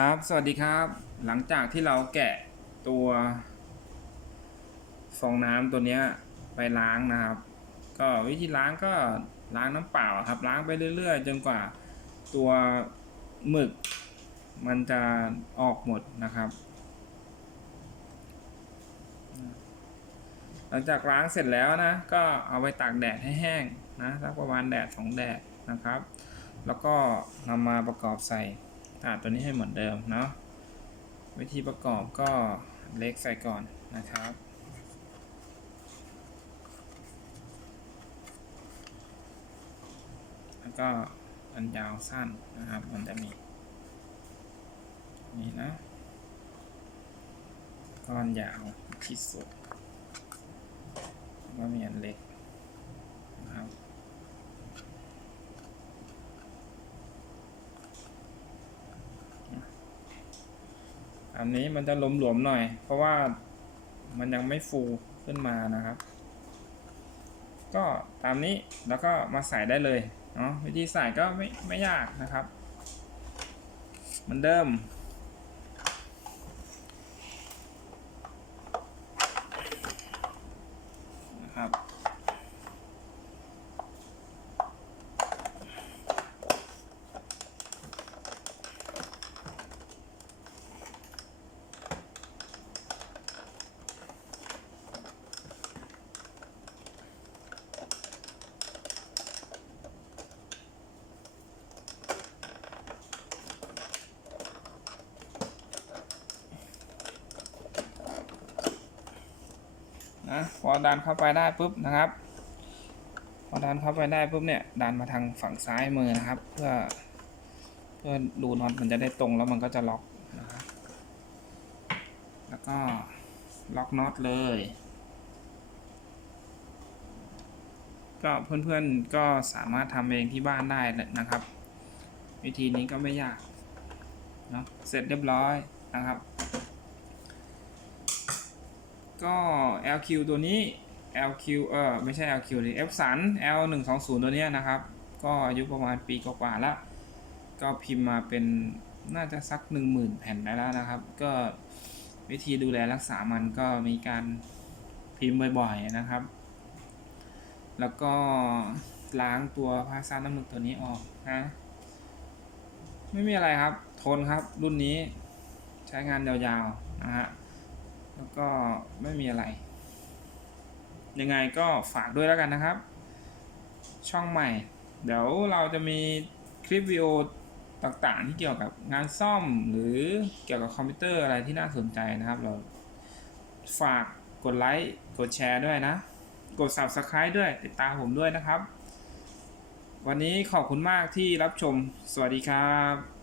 ครับ สวัสดีครับ หลังจากที่เราแกะตัวฟองน้ำตัวเนี้ยไปล้างนะครับ ก็วิธีล้างก็ล้างน้ำเปล่าครับ ล้างไปเรื่อยๆ จนกว่าตัวหมึกมันจะออกหมดนะครับ หลังจากล้างเสร็จแล้วนะ ก็เอาไปตากแดดให้แห้งนะสักประมาณแดดสองแดดนะครับ แล้วก็นำมาประกอบใส่ ถาดตัวนี้ให้เหมือนเดิมเนาะวิธีประกอบก็เล็กใส่ก่อนนะครับ แล้วก็อันยาวสั้นนะครับ มันจะมี นี่นะ ก้อนยาวที่สุดแล้วก็มีอันเล็กนะครับ อันนี้มันจะหลวมๆหน่อย เพราะว่ามันยังไม่ฟูขึ้นมานะครับ ก็ตามนี้แล้วก็มาใส่ได้เลยเนาะวิธีใส่ก็ไม่ไม่ยากนะครับ เหมือนเดิม นะพอดันเข้าไปได้ปุ๊บนะครับ พอดันเข้าไปได้ปุ๊บเนี่ยดันมาทางฝั่งซ้ายมือนะครับ เพื่อเพื่อดูน็อตมันจะได้ตรงแล้วมันก็จะล็อกนะครับแล้วก็ล็อกน็อตเลย ก็เพื่อนๆก็สามารถทำเองที่บ้านได้นะครับ วิธีนี้ก็ไม่ยากเนาะเสร็จเรียบร้อยนะครับ ก็ LQ ตัวนี้ LQ เออไม่ใช่ LQ เลย F สัน L 1 2 0ตัวนี้นะครับ ก็อายุประมาณปีกว่าๆแล้วก็พิมพ์มาเป็นน่าจะสัก 10,000 แผ่นได้แล้วนะครับ ก็วิธีดูแลรักษามันก็มีการพิมพ์บ่อยๆนะครับ แล้วก็ล้างตัวพาซ่าน้ำหมึกตัวนี้ออกนะไม่มีอะไรครับ ทนครับรุ่นนี้ใช้งานยาวๆนะฮะ แล้วก็ไม่มีอะไร ยังไงก็ฝากด้วยแล้วกันนะครับ ช่องใหม่ เดี๋ยวเราจะมีคลิปวิดีโอต่างๆ ที่เกี่ยวกับงานซ่อมหรือเกี่ยวกับคอมพิวเตอร์อะไรที่น่าสนใจนะครับ เราฝากกดไลค์กดแชร์ด้วยนะ กด Subscribe ด้วย ติดตามผมด้วยนะครับ วันนี้ขอบคุณมากที่รับชม สวัสดีครับ